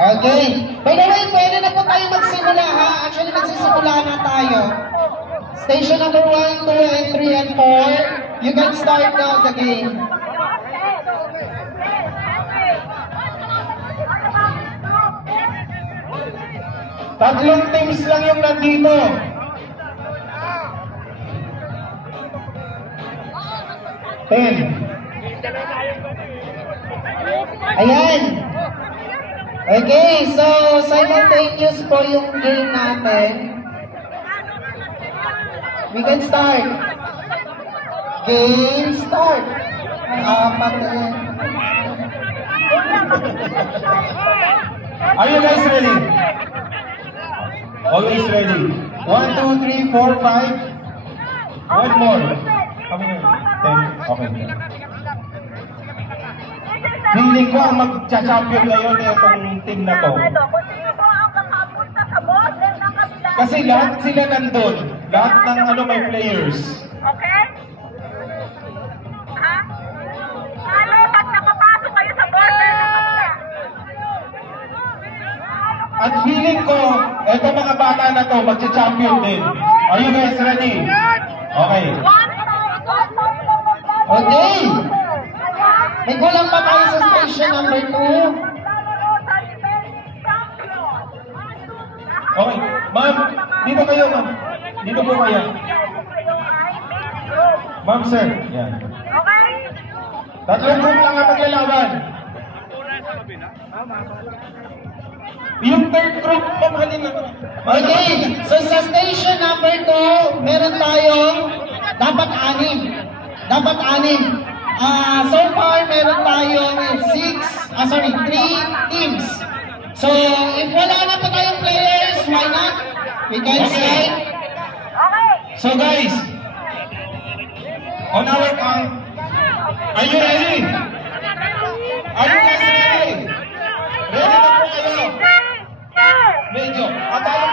Okay. By the way, pwede na po tayo magsimula ha. Actually, magsisimula na tayo. Station number 1, 2, and 3, and 4. You can start now the game. Tatlong teams lang yung nandito. Ten. Ayan. Okay, so simultaneous po yung game natin. We can start. Game start. Apat na yan. Are you guys ready? Always ready. 1, 2, 3, 4, 5. One more. Kami na. 10. Okay. Feeling ko ang mag-champion ngayon itong team na to. Kasi lahat sila nandun. Lahat ng may players. Okay? Ha? Ano pag nakapasok kayo sa border? At feeling ko, eto mga bata na to, mag-champion din. Are you guys ready? Okay. Okay. May kulang pa tayo sa station number 2. Okay. Ma'am, dito kayo, ma'am. Dito po kayo. Ma'am, sir. Yan. Tatlong group lang ang maglalaban. Yung third group, ma'am, halina. Okay, so sa station number 2, meron tayong dapat 6. Dapat 6. So far, meron tayong 3 teams. So, if wala na pa tayong players, why not? We can say. So guys, on our count, are you ready? Are you guys ready? Ready na po kayo? Medyo. Akala